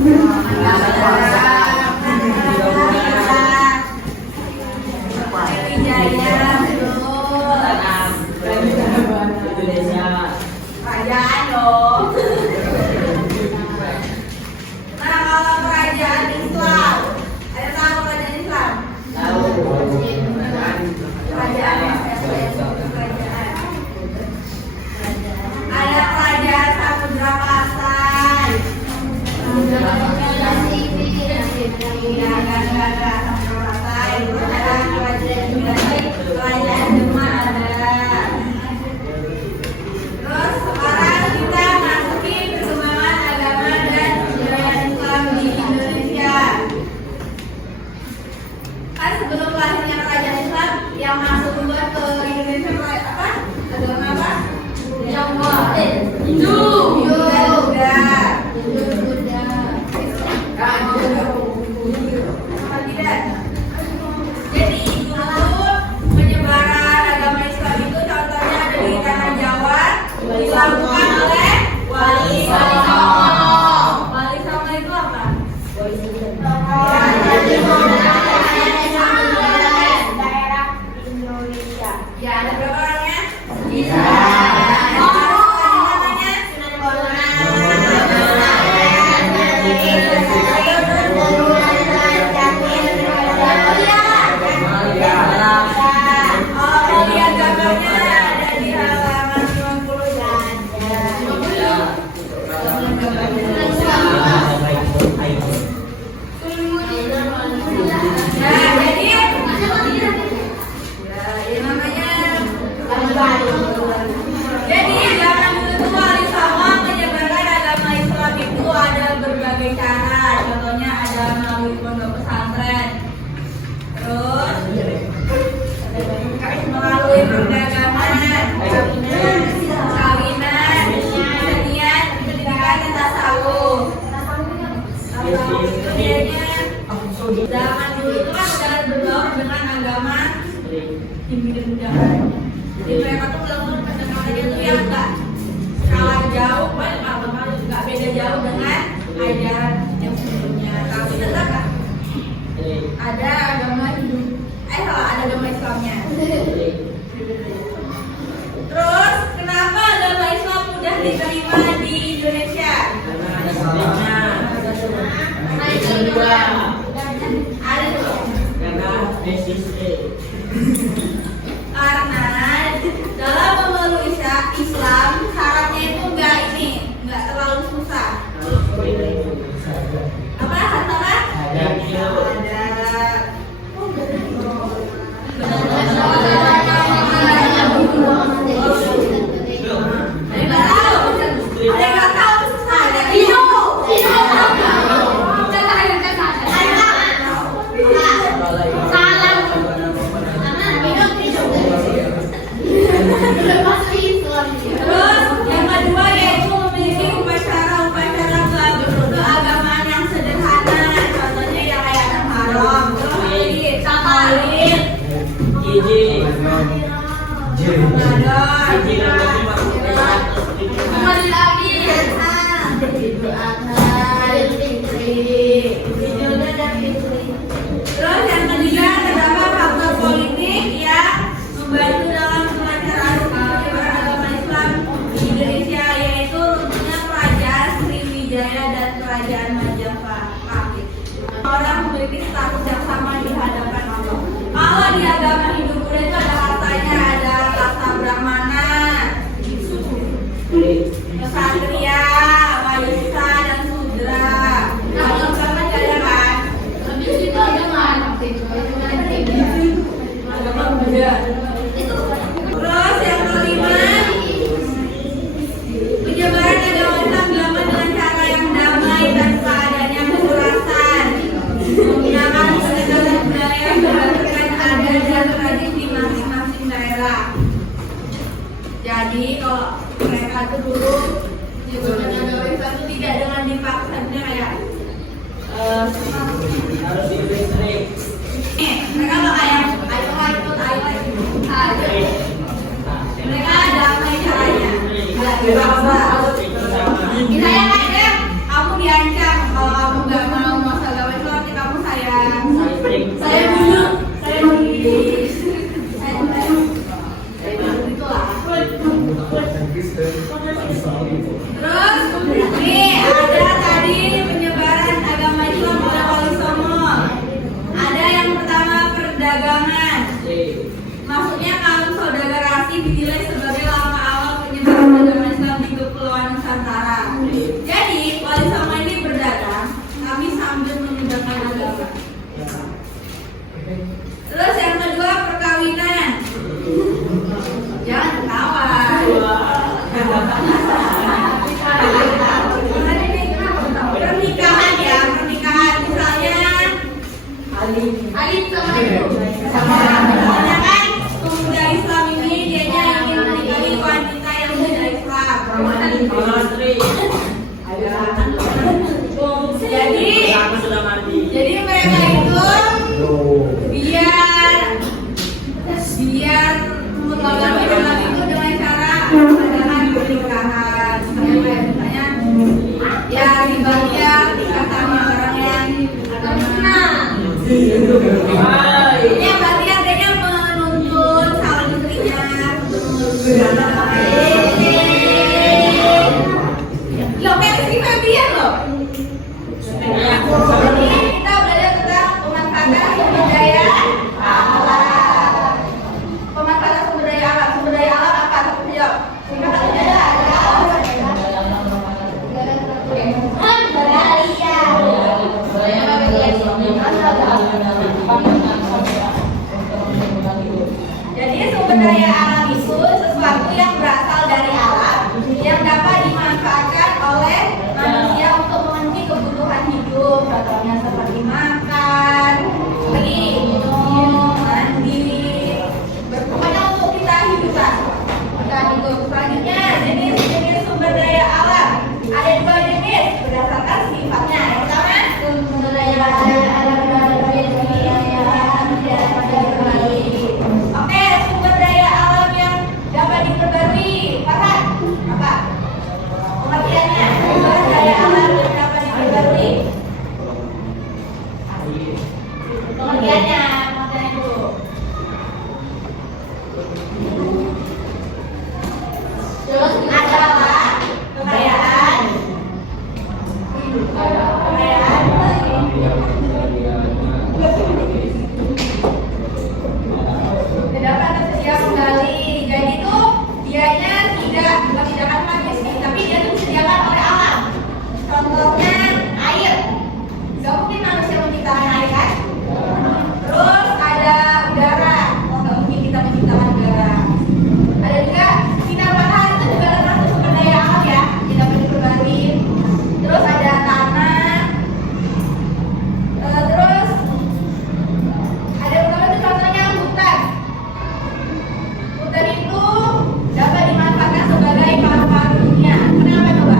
Kerajaan dong. Nah, kalau kerajaan Islam, ada tahu kerajaan Islam? Tahu. Kerajaan. Ada kerajaan Samudra Pasai. Ya, gara-gara Samudra Pasai. Terus ada kerajaan Demak ada. Terus sekarang kita masuki perkembangan agama dan budaya Islam di Indonesia. Kan sebelum lahirnya kerajaan Islam yang masuk duluan ke Indonesia apa? Agama apa? Hindu. Buddha. Apa tidak? Jadi dulu penyebaran agama Islam itu contohnya ada di tanah Jawa dilakukan oleh Wali Songo. Wali Songo itu apa? Daerah Indonesia. Ya, ada berapa orangnya? Bisa. Zaman dulu itu kan udah bergaul dengan agama Hindu. Jadi mereka tuh melakukan pendekatannya itu yang enggak kalah jauh, nggak beda jauh dengan ajaran yang sebelumnya. Tapi tetap kan ada agama Hindu, ada agama Islamnya. Terus kenapa agama Islam mudah diterima di Indonesia? Karena dalam memeluk Islam syaratnya itu enggak terlalu susah. Apa? Terus yang kedua yaitu memiliki upacara-upacara keagamaan yang sederhana, contohnya yang kayak Muharram, terus memiliki Maulid, terus yang ketiga terdapat faktor politik yang membantu dalam kelancaran penyebaran agama Islam di Indonesia, yaitu runtuhnya kerajaan Sriwijaya dan kerajaan Majapahit. Orang memiliki status yang sama di hadapan Allah. Kalau di agama Hindu Buddha itu ada katanya, ada kasta Brahmana, Ksatria, Waisya, dan Sudra. Kalau misalkan gak ada kan? Habis itu agama Buddha. Terus yang kelima, penyebaran agama Islam dilakukan dengan cara yang damai tanpa adanya kekerasan, menggunakan pendekatan budaya yang berdasarkan adat dan tradisi masing-masing daerah. Jadi kalau mereka itu dulu penyebaran agama Islam itu tidak dengan dipaksa, kayak harus diberi. Mereka lo kayak mereka damai caranya. Misalnya kayak kamu diancam kalau kamu mereka itu biar mengembangkan film itu dengan cara mengadakan pernikahan. Misalnya ya ribalia nikah sama orang yang agama. Ya berarti adanya menuntut calon istrinya lo kayak si Febian loh. Jadi kita belajar tentang pemanfaatan sumber daya alam. Pemanfaatan sumber daya alam. Sumber daya alam apa? Satu jawab. Sumber daya alam. Jadi sumber daya alam itu sesuatu yang berasal dari alam yang dapat dimanfaatkan oleh manusia untuk memenuhi kebutuhan hidup, contohnya seperti makan, minum, mandi, pokoknya untuk kita hidupan. Kita hidup. Selanjutnya jenis-jenis sumber daya alam. Ada dua jenis berdasarkan sifatnya. Yang pertama sumber daya alam Oke, sumber daya alam yang dapat diperbarui. Paham? Apa? Pengertiannya, sumber daya alam yang dapat diperbarui. Pengertiannya dulu. Terus adalah kekayaan. Dapat tersedia kembali. Jadi itu dianya tidak magis sih, tapi dia disediakan oleh alam. Contohnya air. Gak mungkin manusia menciptakan air kan? Terus ada udara. Gak mungkin kita menciptakan udara. Ada juga sinar matahari itu juga termasuk sumber daya alam ya, tidak perlu diperbarui. Terus ada tanah. Terus ada beberapa itu contohnya hutan. Hutan itu dapat dimanfaatkan sebagai paru-paru dunia. Kenapa coba?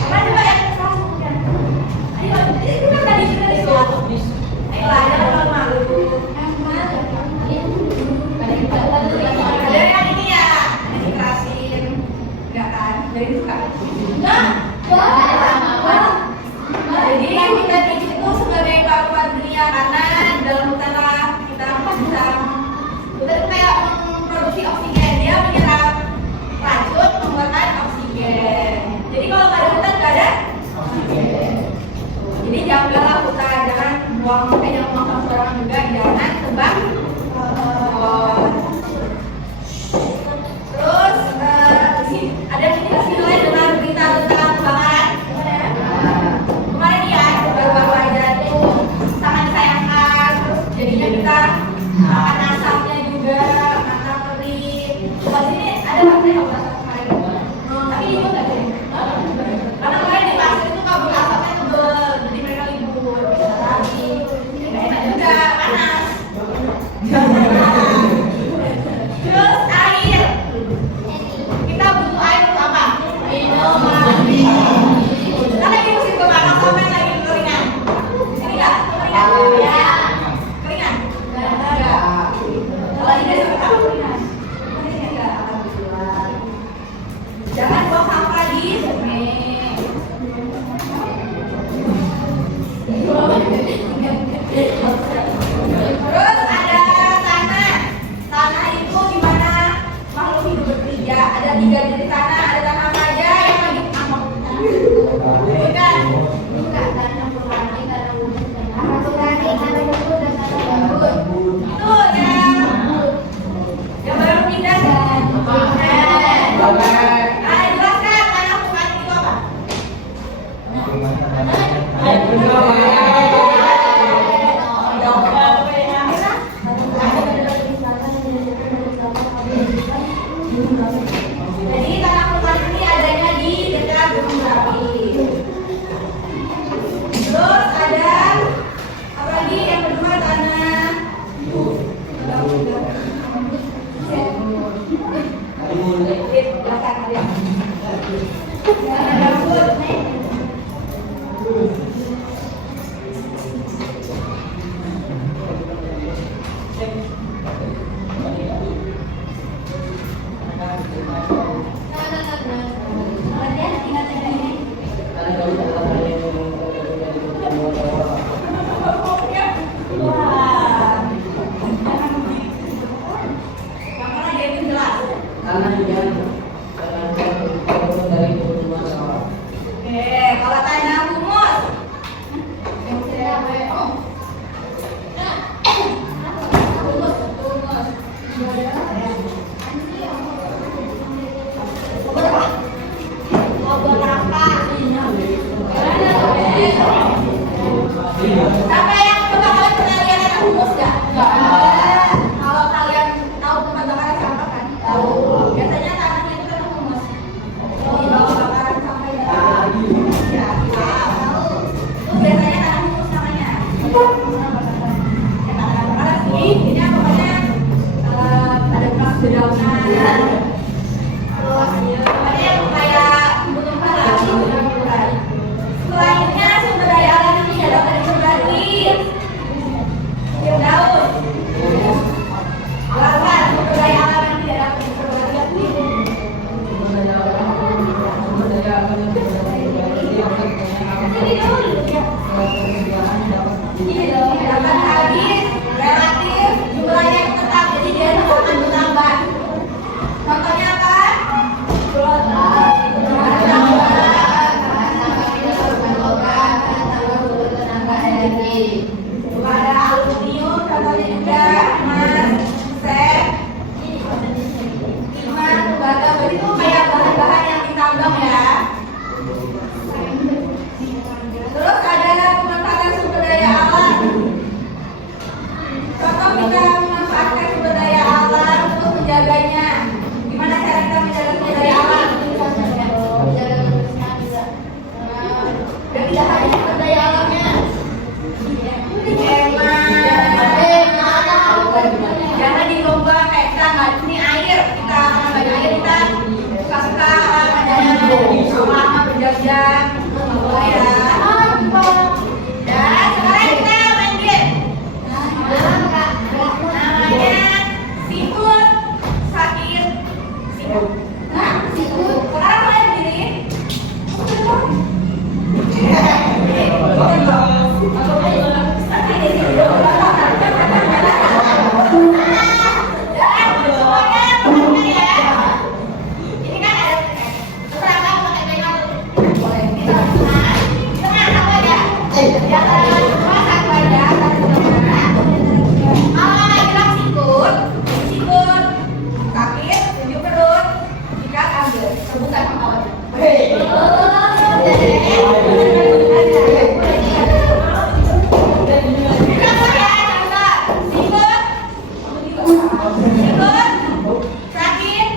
Apa coba yang keras? Ayo, itu kan tadi kita disuruh. Ayolah, jangan malu. Ada yang ini ya, yang dikerasin. Enggak kan? Jadi suka. Enggak. Jadi hutan itu sebagai paru-paru dunia karena dalam hutan lah kita bisa hutan kayak memproduksi oksigen, dia menyerap racun membuatkan oksigen. Jadi kalau nggak ada hutan nggak ada oksigen. Jadi jagalah hutan, jangan buang sampah juga, jangan tebang pohon. Terus ada cerita lain dengan berita tentang kebakaran. Kemarin ya Dapat habis relatif jumlahnya yang tetap, jadi dia akan bertambah. Contohnya apa? Ada aluminium, contohnya juga emas, sep, timah, tembaga. Berarti itu kayak bahan-bahan yang ditambang ya. Terus ada pemanfaatan sumber daya alam. Contoh kita memanfaatkan sumber daya alam untuk menjaganya. Gimana cara kita menjaga sumber daya alam? Dan tidak hanya sumber daya alamnya. Jangan dilomba kayak kita nggak ini air, kita nggak air kita suka-suka ada lama berjam-jam, nggak boleh ya. Dan sekarang kita main game. Namanya sikut sakit sikut. Nah, sikut. Sekarang main begini. Sakit,